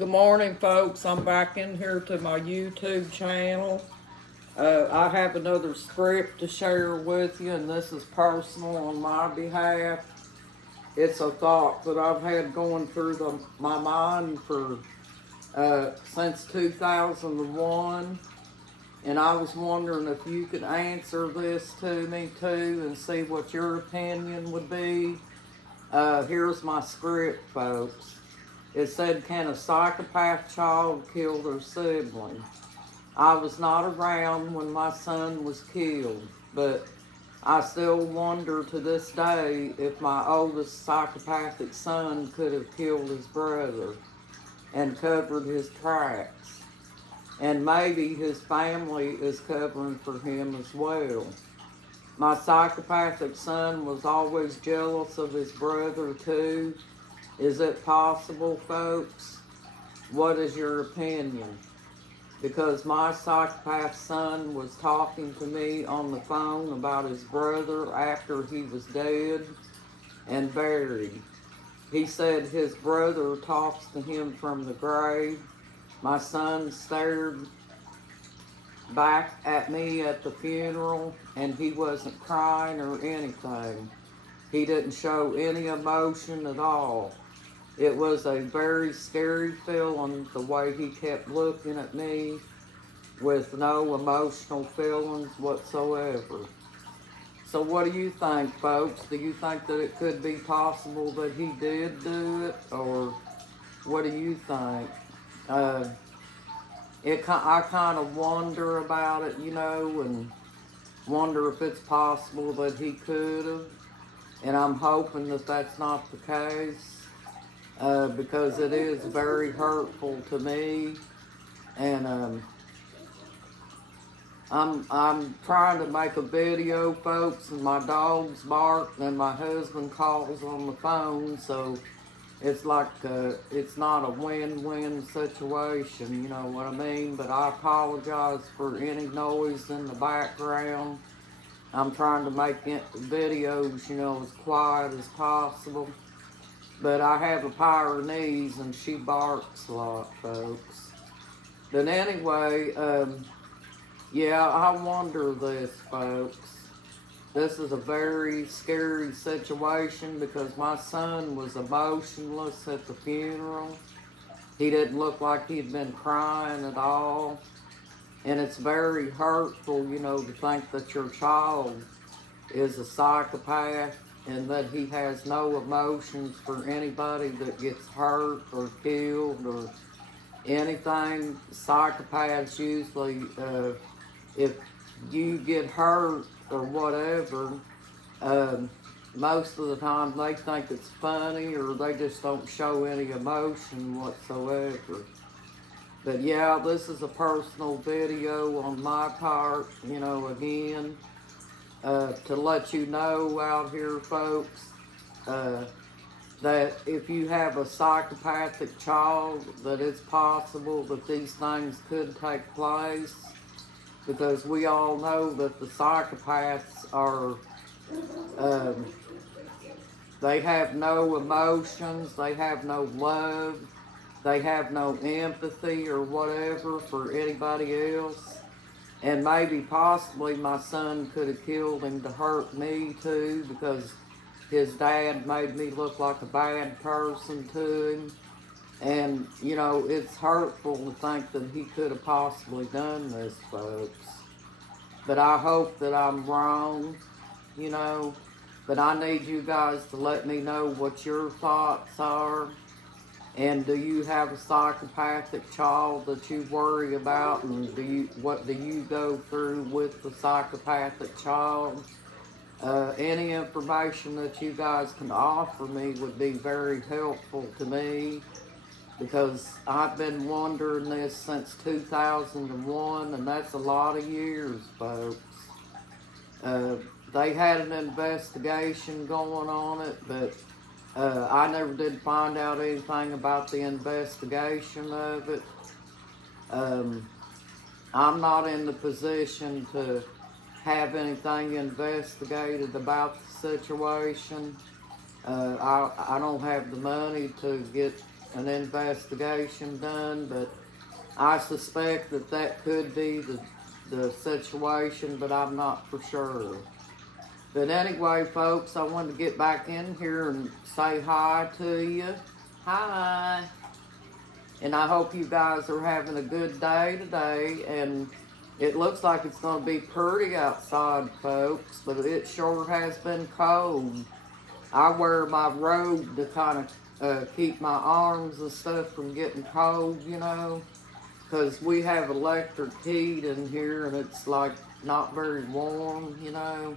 Good morning, folks. I'm back in here to my YouTube channel. I have another script to share with you, and this is personal on my behalf. It's a thought that I've had going through my mind for since 2001, and I was wondering if you could answer this to me too and see what your opinion would be. Here's my script, folks. It said, can a psychopath child kill their sibling? I was not around when my son was killed, but I still wonder to this day if my oldest psychopathic son could have killed his brother and covered his tracks. And maybe his family is covering for him as well. My psychopathic son was always jealous of his brother too. Is it possible, folks? What is your opinion? Because my psychopath son was talking to me on the phone about his brother after he was dead and buried. He said his brother talks to him from the grave. My son stared back at me at the funeral, and he wasn't crying or anything. He didn't show any emotion at all. It was a very scary feeling the way he kept looking at me with no emotional feelings whatsoever. So what do you think, folks? Do you think that it could be possible that he did do it? Or what do you think? I kind of wonder about it, and wonder if it's possible that he could have. And I'm hoping that that's not the case. Because it is very hurtful to me, and I'm trying to make a video, folks, and my dogs bark, and my husband calls on the phone, so it's like it's not a win-win situation, you know what I mean? But I apologize for any noise in the background. I'm trying to make videos, as quiet as possible. But I have a Pyrenees, and she barks a lot, folks. But anyway, yeah, I wonder this, folks. This is a very scary situation because my son was emotionless at the funeral. He didn't look like he'd been crying at all. And it's very hurtful, to think that your child is a psychopath and that he has no emotions for anybody that gets hurt or killed or anything. Psychopaths usually, if you get hurt or whatever, most of the time they think it's funny or they just don't show any emotion whatsoever. But yeah, this is a personal video on my part, again. To let you know out here, folks, that if you have a psychopathic child, that it's possible that these things could take place, because we all know that the psychopaths are, they have no emotions, they have no love, they have no empathy or whatever for anybody else. And maybe possibly my son could have killed him to hurt me too, because his dad made me look like a bad person to him. And, it's hurtful to think that he could have possibly done this, folks. But I hope that I'm wrong, But I need you guys to let me know what your thoughts are. And do you have a psychopathic child that you worry about? And what do you go through with the psychopathic child? Any information that you guys can offer me would be very helpful to me, because I've been wondering this since 2001, and that's a lot of years, folks. They had an investigation going on it, but I never did find out anything about the investigation of it. I'm not in the position to have anything investigated about the situation. I don't have the money to get an investigation done, but I suspect that that could be the situation, but I'm not for sure. But anyway, folks, I wanted to get back in here and say hi to you. Hi. And I hope you guys are having a good day today. And it looks like it's going to be pretty outside, folks, but it sure has been cold. I wear my robe to kind of keep my arms and stuff from getting cold, you know, because we have electric heat in here and it's like not very warm, you know.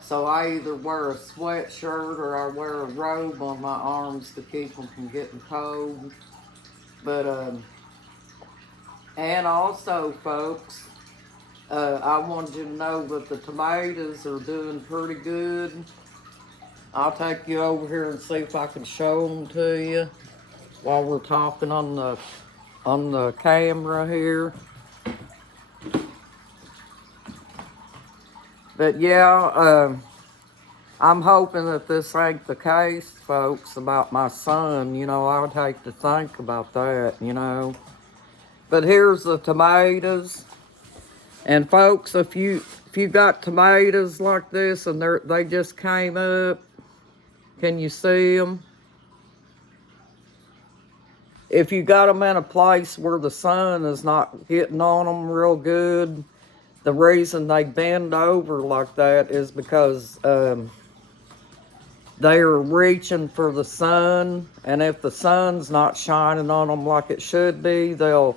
So I either wear a sweatshirt or I wear a robe on my arms to keep them from getting cold. But, and also, folks, I wanted you to know that the tomatoes are doing pretty good. I'll take you over here and see if I can show them to you while we're talking on the camera here. But yeah, I'm hoping that this ain't the case, folks, about my son. You know, I would hate to think about that, you know. But here's the tomatoes. And folks, if you got tomatoes like this and they just came up, can you see them? If you got them in a place where the sun is not getting on them real good, the reason they bend over like that is because they are reaching for the sun, and if the sun's not shining on them like it should be, they'll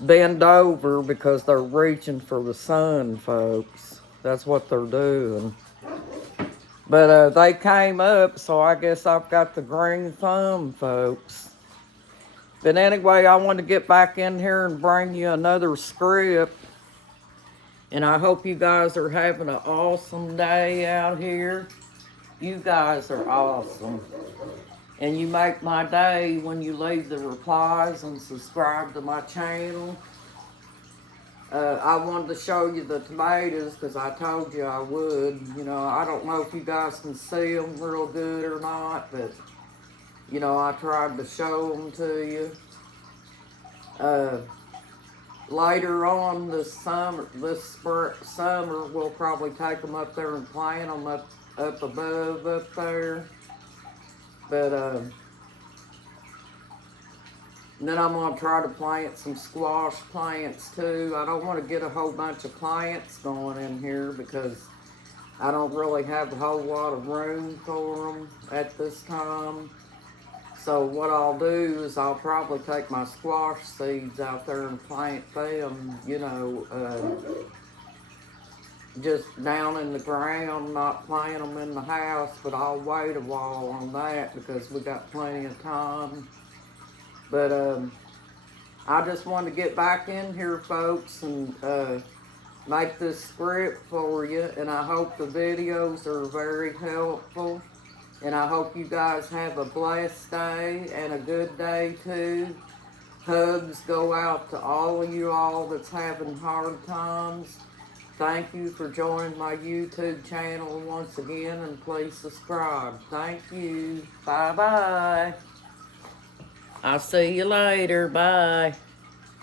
bend over because they're reaching for the sun, folks. That's what they're doing. But they came up, so I guess I've got the green thumb, folks. But anyway, I want to get back in here and bring you another script. And I hope you guys are having an awesome day out here. You guys are awesome. And you make my day when you leave the replies and subscribe to my channel. I wanted to show you the tomatoes because I told you I would. You know, I don't know if you guys can see them real good or not, but, you know, I tried to show them to you. Later on this summer, we'll probably take them up there and plant them up above up there. But, then I'm going to try to plant some squash plants too. I don't want to get a whole bunch of plants going in here because I don't really have a whole lot of room for them at this time. So what I'll do is I'll probably take my squash seeds out there and plant them, you know, just down in the ground, not plant them in the house, but I'll wait a while on that because we got plenty of time. But I just wanted to get back in here, folks, and make this script for you. And I hope the videos are very helpful. And I hope you guys have a blessed day and a good day, too. Hugs go out to all of you all that's having hard times. Thank you for joining my YouTube channel once again, and please subscribe. Thank you. Bye-bye. I'll see you later. Bye.